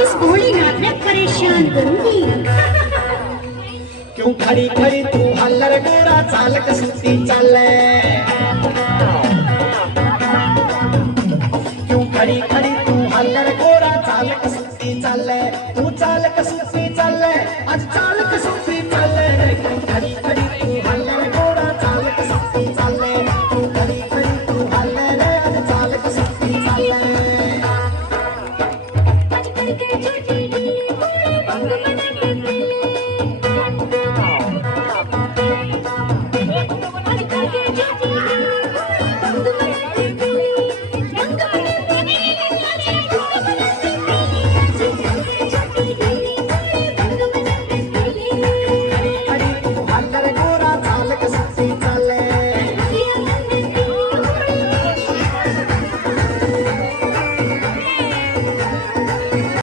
इस भोलेनाथ ने परेशान करूंगी। क्यों खड़ी खड़ी तू हल्लर गोरा चालक सुस्ती चले, क्यों खड़ी खड़ी तू हल्लर गोरा चालक सुस्ती चले, तू चालक सुस्ती चले, आज चालक सुस्ती चले, क्यों खड़ी खड़ी तू हल्लर गोरा चालक सुस्ती चले, क्यों खड़ी खड़ी तू हल्लर आज चालक सुस्ती चले। आज करके छोटी